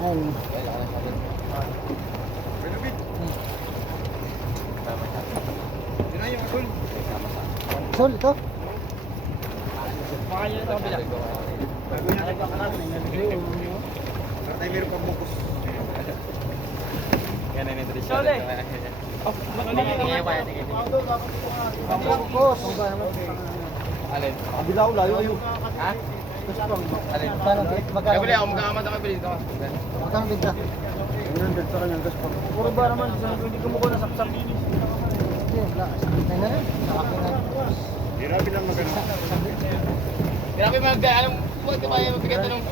Ayun. Sol, ito? Makanya ito ang bila. Tatay meron pang bukos. Yan ang nutrition. Sole! Oh, Tingin pa yan, tingin. Bukos. Alin? Kabilaw, layo ayo. Ha? Alin? Magkano? Kaya pala ako, magkakamata ka pala dito. Magkano bigta? 100 sa kanya, gas pang. puro ba naman? Hindi ko mukha na sapsap. Hindi, wala. Sakit na rin. Sakit na. Grabe lang magano. Grabe alam mo, bakit ba yung magbigay tanong?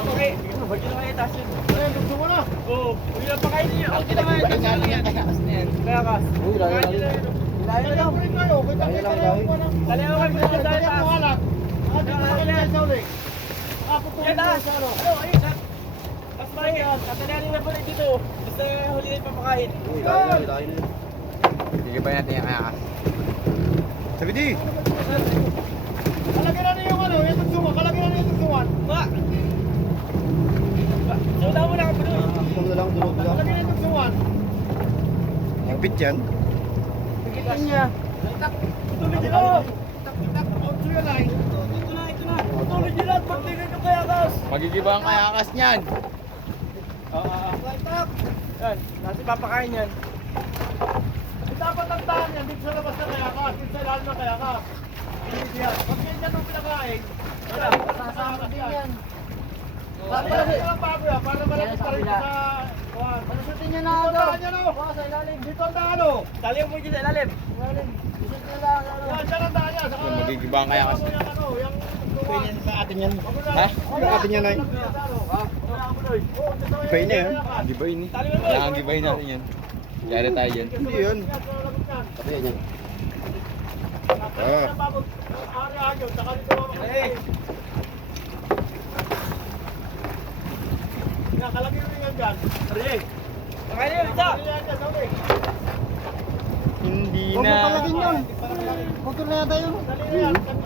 Okay. Ba't yun na kayo taas yun? Gusto mo na? Oo. Uy, pakain niyo. Ang kinakain nga lang yan, kaya kasi na yan. Kaya kas. Uy, layo lang. Layo lang. Layo lang, layo. Dali ako kami sa dali taas. Yan taas. Ano? Ayun. Mas malaki. Tatalanin na pala dito. Basta huli na yung papakain. Uy, layo na. Sige ba natin yung kaya kasi? Sabi di! Kalagyan na yung ano, yung tugsungan. Kalagyan na yung tugsungan. Ba? Suda mo na ka pa doon. Ito na lang, durog lang. Kalagyan na yung tugsungan. Higpit yan. Pigitan niya. Tuloy nyo! Otso yan ay. Ito na. Tuloy nyo lahat. Pagtingin nyo kaya kas. Magigiba ang kaya kas niyan. Light up. Yan. Nasi papakain yan. Dapat ang tahan yan. Dito sa labas na kaya kas. Dito sa ilalim na kaya kas. Pag ganyan nung pinakain. Wala. Sasama din yan. Para malapit pa rin sa... Palusutin niya na ako. Sa ilalim. Dito ang daan o. Dali mo dito sa ilalim. Lusot niya lang. Yan, dyan ang daan niya. Magigiba ang kaya kas. Pwede sa atin yan. Ha? Sa atin yan ay. Pwede yan. Gibay ni. Kailangan gibay natin yan. Kaya tayo yan. Hindi yan. Sabi yan. Ah. Nakalagay rin yan dyan. Ari. Nakain yun, isa. Hindi Huwag na. mo talagin yun. Motor na yata yun.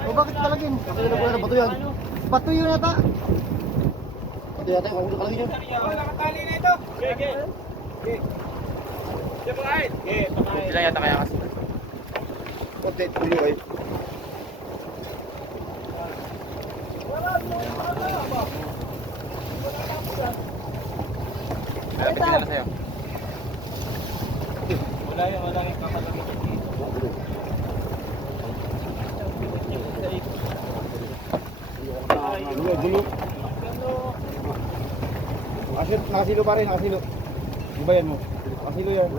O bakit talagin? Kasi na po na bato yan. Bato yun yata. Bato yata yung kung talagin yun. Nakatali na ito. Okay. Diyan pakain. Okay, pakain. Sila yata kaya kasi. Konti, tuloy ay. Malapit sila na sa'yo. Wala yung kakalagay dito. Gulo. Nakasilo pa rin, nakasilo. Ibayan mo. Nakasilo yan.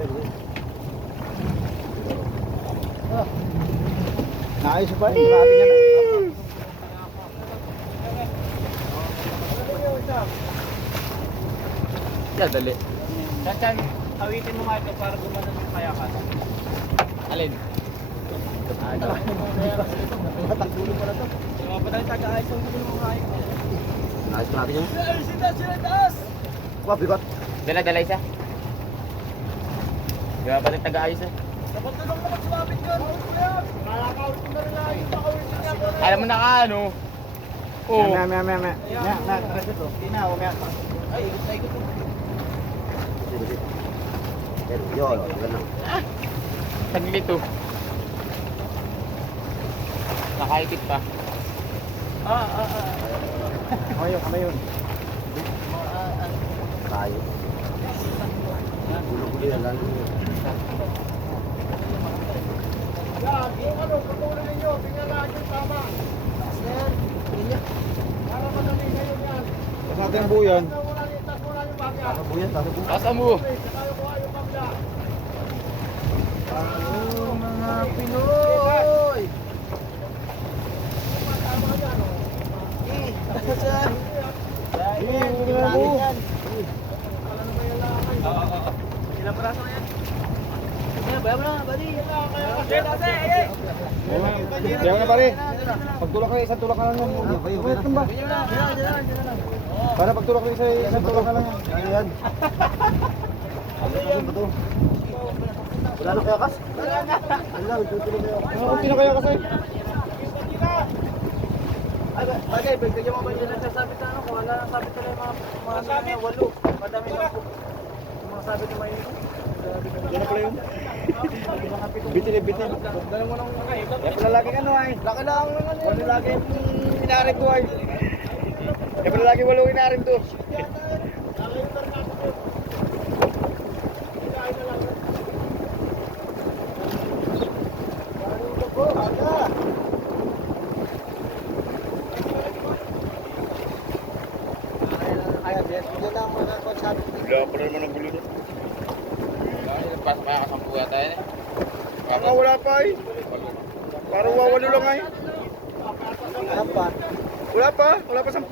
Naayos pa rin, nakating yan. Yeah, dali. Chan, awitin mo nga ito para gumanon yung kayakan. Alin? Takbulo pala to. Yung mga patay taga-ayos ang gulo ng kayakan. Naayos pa natin yan. Sila taas! Wah, bigat. Dala isa. Di ba pati taga-ayos eh? Dapat tulong naman sumabit yun. Nakakawit ko na rin lang yung pakawitin niya. Alam mo na ka ano? Oo. Tres ito. Tina, umaya. Ay, ikot ko. Yun, ganun. Saglit oh. Nakaikit pa. Kamayon. Tayo. Gulo-gulo yan lang. Yan, yung ano, patuloy ninyo. Tingnan lahat yung tama. Yan, tingnan. Para madali kayo yan. Sa atin ang buo yan. Tas muna yung bagya. Ano buo yan? Tasa buo. Taas mo. Saka yung kuha yung bagya. Mga Pinoy! Ilang peraso na yan? Bayam na, buddy. Diyan na pare. Pagtulak ka isang tulak ka lang yan. Umayat ka ba? Para pagtulak ka isang tulak ka lang yan. Ayan. Wala na kaya kas? Wala na. Wala na kaya kas ay. Ay, bagay, bigyan mo ba yung nagsasabit na ano? Kung wala nang sabit na yung mga walo. Madami lang po. Yung mga sabit na may Yan na pala yun. Bitin. dala mo nang mga iba. Yan pala laging ano ay. Laki lang ng ano. Walo lagi inarin to ay. Yan pala lagi walo inarin to. Yan lang mga konsabi. Wala pa naman ang gulo niya. Pas makasampu yata yan eh. Wala pa ay. Parang wawalo lang ay. Apa? Wala pa 10.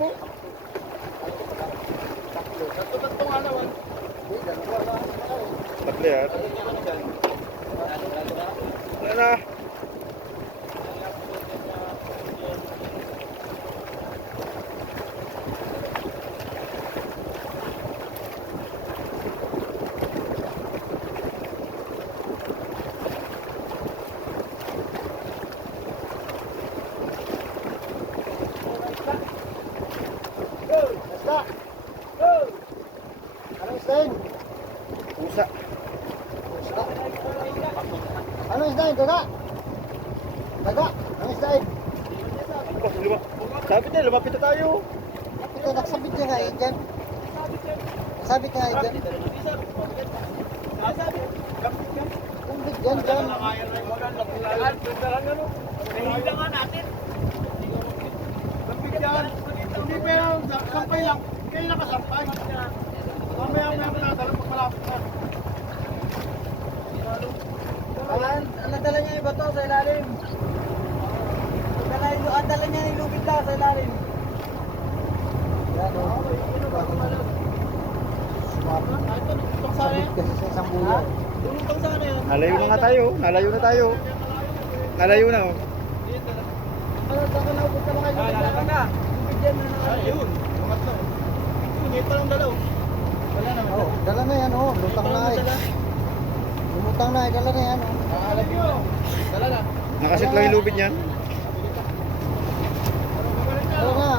Tatlo yan. Ano na? Basta. Anong isdain? Pusa. Anong isdain? Daga? Daga? Anong isdain? Sabi niya, lumapit na tayo. Ito, nagsabit niya nga eh, dyan. Nagsabit nga eh, dyan. Kumbig yan, dyan. Nahinda nga natin. Hindi pa yung sampay lang. Kaya nakasampay. Mamaya nadala pag malapit na. Nadala niya yung bato sa ilalim. Dala niya yung lubid lang sa ilalim. Yan, oh. Nagsabit kasi sa isang buya. Lulutang sana yan. Nalayo na nga tayo. Nalayo na oh. Ano, saka naubos ka mga lubid lang. Lubid yan na naman. Ayun, umat na. Ngayon pa lang dalaw. Wala na. Oh, dala na yan, oh. Lutang na eh. Lumutang na eh, dala na yan, oh. Alagin mo. Dala na. Nakasit lang yung lubid niyan. Dala na,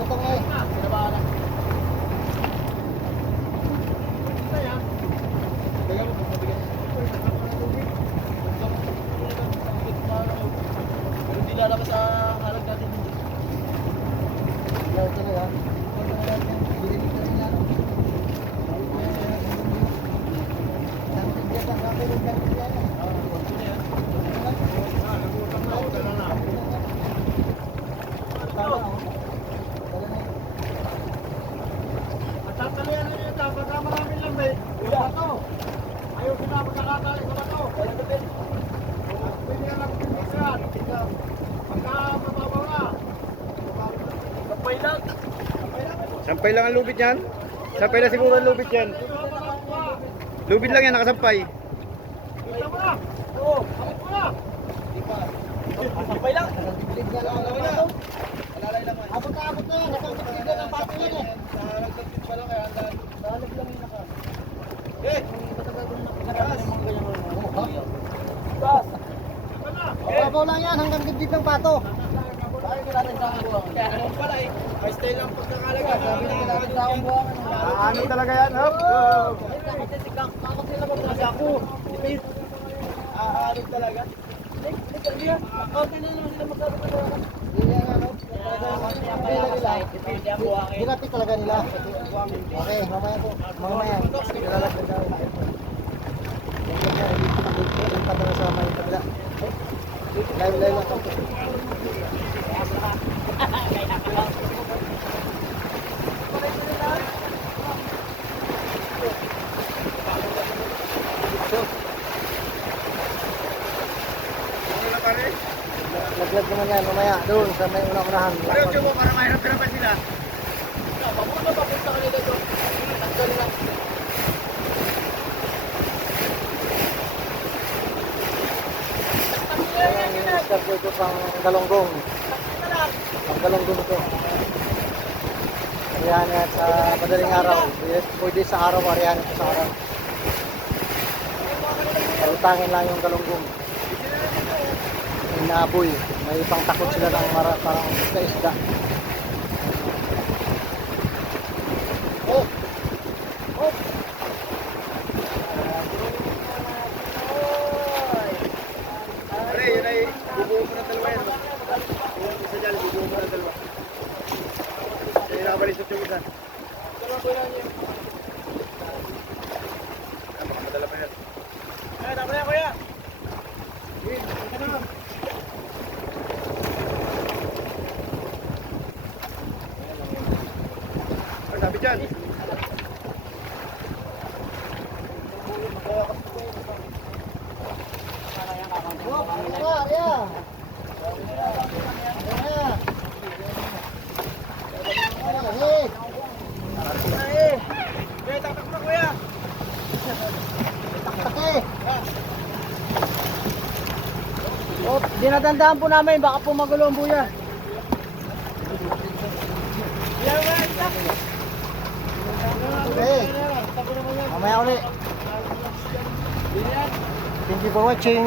lutang na eh. Pinabahan na. Kaya mo, mabigat. Pero di lalabas sa halag natin. Dala talaga. Bilhin ka rin yan, oh. Tangkid yan, tangkapin yung tangkid yan, eh. Dala na. Dala, oh. Dala na eh. At tatalian na yun, pagka maraming lamay, yung bato. Ayaw sila magkakatali sa bato. Pwede ka lang pinisan. Pagka mababaw na. Sampay lang. Sampay lang ang lubid niyan. Sampay lang siguro ang lubid yan. Lubid lang yan, nakasampay. Kita mo na. Oo, abot mo na. Sampay lang. Bilhin niya lang ang bato. Abot na yan. Nakangkit yan ang bato yan, eh. Dalag lang yung naka. Eh, Bas! Babaw lang yan hanggang dibdib ng pato. Ganun pala eh. Ay, stay lang pagkakalaga. Sabi na kailangan taong buwangan. Ano talaga yan? Hop! Kasi ako, tipid. Aalit talaga. Hindi yan ano. Ginapit talaga nila. Okay, mamaya po. Mamaya. Nilalagyan daw. Yung patara sa may kabila. Live lang ako. Laglag naman yan mamaya. Doon sa may unang-unahan. Pero yung mo, para mahirap-hirapan sila. Papunta ka nila doon. Tanggal lang. Yung start ko ito pang galonggong. Pang galonggong ito. Arihan yan sa madaling araw. Pwede sa araw, arihan ito sa araw. Palutangin lang yung galonggong. Inaboy. May pang takot sila ng parang isda-isda. saan? Dalawang kuya niyo. Baka madala pa yan. Ay, tama na kuya. Ika na. Ay, sabi dyan. Oh, Arya. Arya. Hit. Ay, kuya, tatak na kuya. Taktak eh. Oh, dinadandaan po namin, baka po magulo ang buya. Yan, kuya, itak. Okay. Mamaya ulit. Thank you for watching.